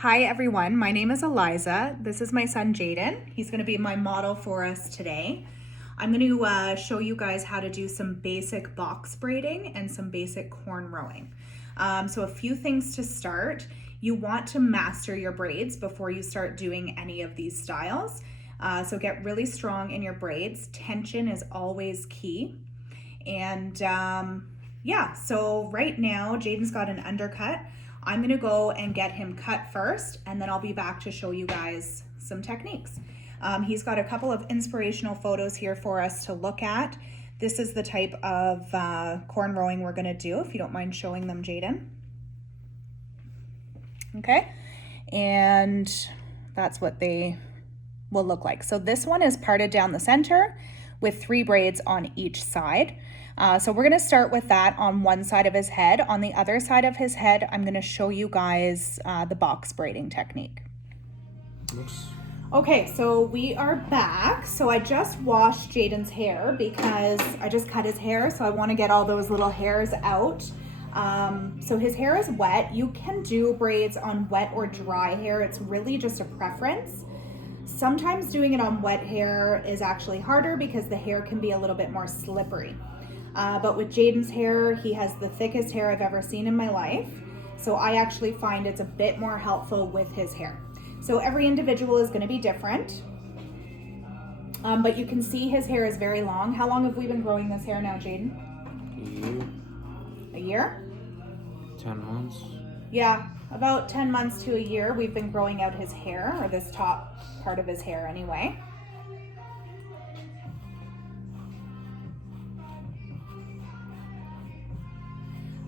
Hi everyone, my name is Eliza. This is my son Jaden. He's going to be my model for us today. I'm going to show you guys how to do some basic box braiding and some basic cornrowing. So a few things to start. You want to master your braids before you start doing any of these styles. So get really strong in your braids. Tension is always key. And yeah, so right now Jaden's got an undercut. I'm gonna go and get him cut first, and then I'll be back to show you guys some techniques. He's got a couple of inspirational photos here for us to look at. This is the type of cornrowing we're gonna do, if you don't mind showing them, Jaden. Okay, and that's what they will look like. So this one is parted down the center with 3 braids on each side. So we're gonna start with that on one side of his head. On the other side of his head, I'm gonna show you guys the box braiding technique. Oops. Okay, so we are back. So I just washed Jaden's hair because I just cut his hair, so I wanna get all those little hairs out. So his hair is wet. You can do braids on wet or dry hair. It's really just a preference. Sometimes doing it on wet hair is actually harder because the hair can be a little bit more slippery. But with Jaden's hair, he has the thickest hair I've ever seen in my life. So I actually find it's a bit more helpful with his hair. So every individual is going to be different. But you can see his hair is very long. How long have we been growing this hair now, Jaden? A A year? 10 months. Yeah, about 10 months to a year we've been growing out his hair, or this top part of his hair anyway.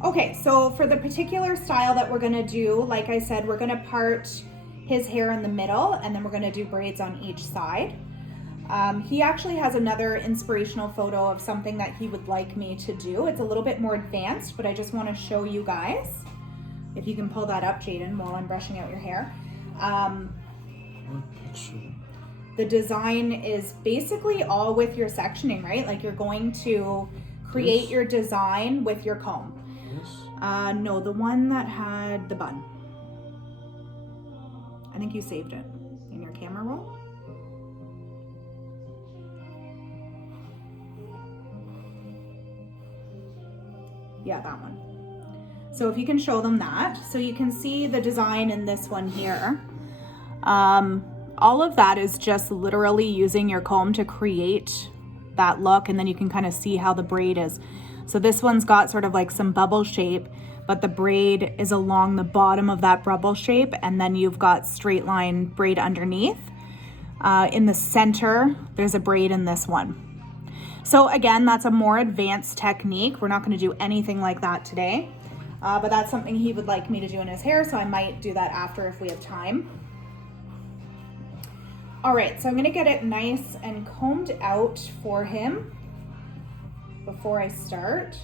Okay, so for the particular style that we're gonna do, like I said, we're gonna part his hair in the middle and then we're gonna do braids on each side. He actually has another inspirational photo of something that he would like me to do. It's a little bit more advanced, but I just wanna show you guys. If you can pull that up, Jaden, while I'm brushing out your hair. What picture? The design is basically all with your sectioning, right? Like you're going to create your design with your comb. Yes. No, the one that had the bun. I think you saved it in your camera roll. Yeah, that one. So if you can show them that. So you can see the design in this one here. All of that is just literally using your comb to create that look, and then you can kind of see how the braid is. So this one's got sort of like some bubble shape, but the braid is along the bottom of that bubble shape, and then you've got straight line braid underneath. In the center, there's a braid in this one. So again, that's a more advanced technique. We're not going to do anything like that today, but that's something he would like me to do in his hair, so I might do that after if we have time. All right, so I'm going to get it nice and combed out for him before I start.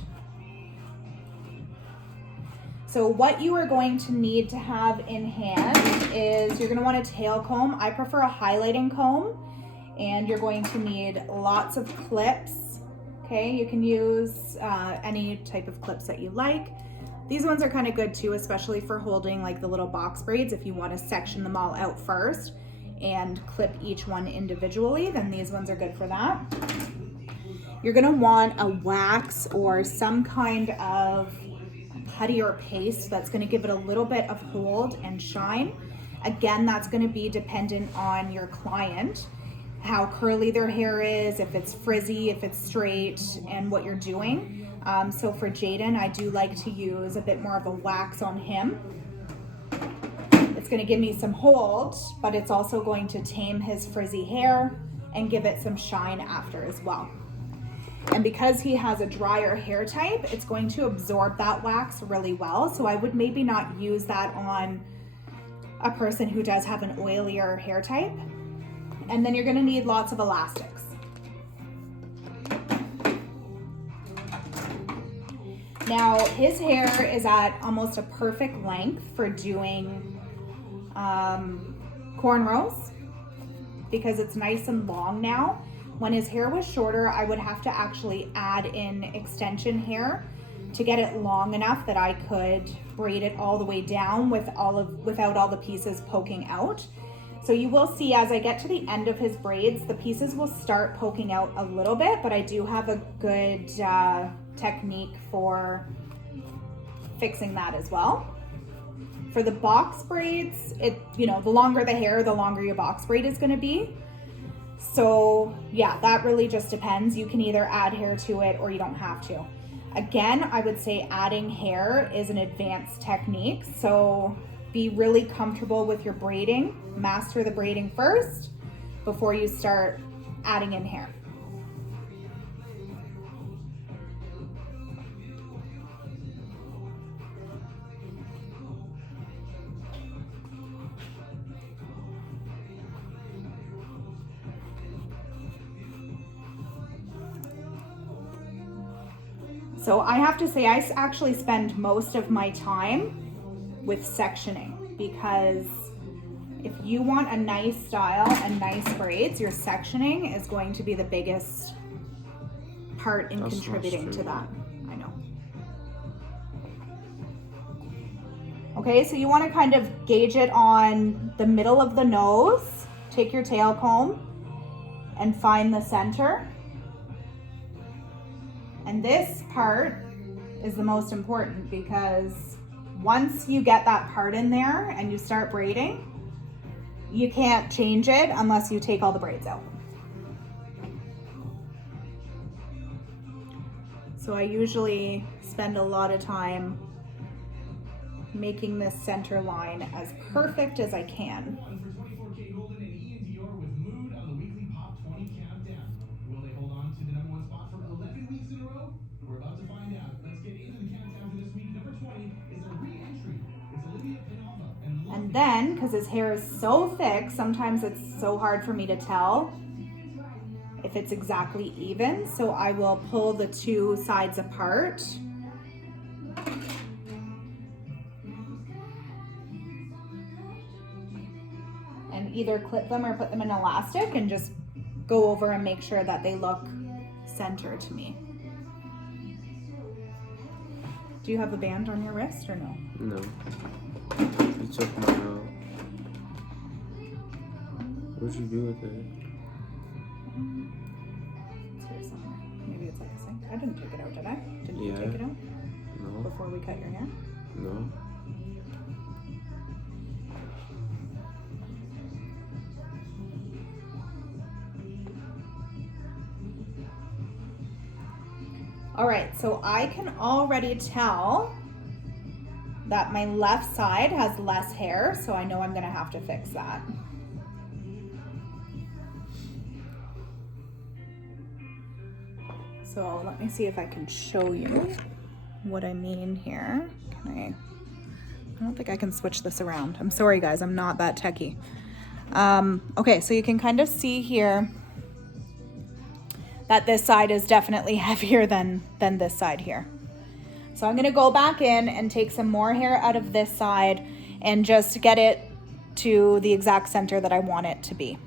So what you are going to need to have in hand is you're going to want a tail comb. I prefer a highlighting comb, and you're going to need lots of clips. Okay, you can use any type of clips that you like. These ones are kind of good too, especially for holding like the little box braids. If you want to section them all out first and clip each one individually, then these ones are good for that. You're gonna want a wax or some kind of putty or paste that's gonna give it a little bit of hold and shine. Again, that's gonna be dependent on your client, how curly their hair is, if it's frizzy, if it's straight, and what you're doing. So for Jaden, I do like to use a bit more of a wax on him. It's gonna give me some hold, but it's also going to tame his frizzy hair and give it some shine after as well. And because he has a drier hair type, it's going to absorb that wax really well. So I would maybe not use that on a person who does have an oilier hair type. And then you're gonna need lots of elastics. Now his hair is at almost a perfect length for doing cornrows because it's nice and long now. When his hair was shorter, I would have to actually add in extension hair to get it long enough that I could braid it all the way down without all the pieces poking out. So you will see as I get to the end of his braids, the pieces will start poking out a little bit, but I do have a good technique for fixing that as well. For the box braids, the longer the hair, the longer your box braid is going to be. So yeah, that really just depends. You can either add hair to it or you don't have to. Again, I would say adding hair is an advanced technique. So be really comfortable with your braiding. Master the braiding first before you start adding in hair. So I have to say, I actually spend most of my time with sectioning, because if you want a nice style and nice braids, your sectioning is going to be the biggest part in contributing to that. I know. Okay, so you want to kind of gauge it on the middle of the nose. Take your tail comb and find the center. And this part is the most important, because once you get that part in there and you start braiding, you can't change it unless you take all the braids out. So I usually spend a lot of time making this center line as perfect as I can. Will they hold on to the number one spot for 11 weeks in a row? We're about to find out. Let's get into the countdown for this week. Number 20 is a re-entry. It's Olivia Penalva. And then, because his hair is so thick, sometimes it's so hard for me to tell if it's exactly even. So I will pull the two sides apart. And either clip them or put them in elastic and just go over and make sure that they look center to me. Do you have a band on your wrist or no? No. You took mine out. What'd you do with it? It's here somewhere. Maybe it's like a thing. I didn't take it out, did I? Didn't you Yeah. take it out No. before we cut your hair? No. All right, so I can already tell that my left side has less hair, so I know I'm gonna have to fix that. So let me see if I can show you what I mean here. I don't think I can switch this around. I'm sorry guys, I'm not that techie. Okay, so you can kind of see here that this side is definitely heavier than this side here. So I'm gonna go back in and take some more hair out of this side and just get it to the exact center that I want it to be.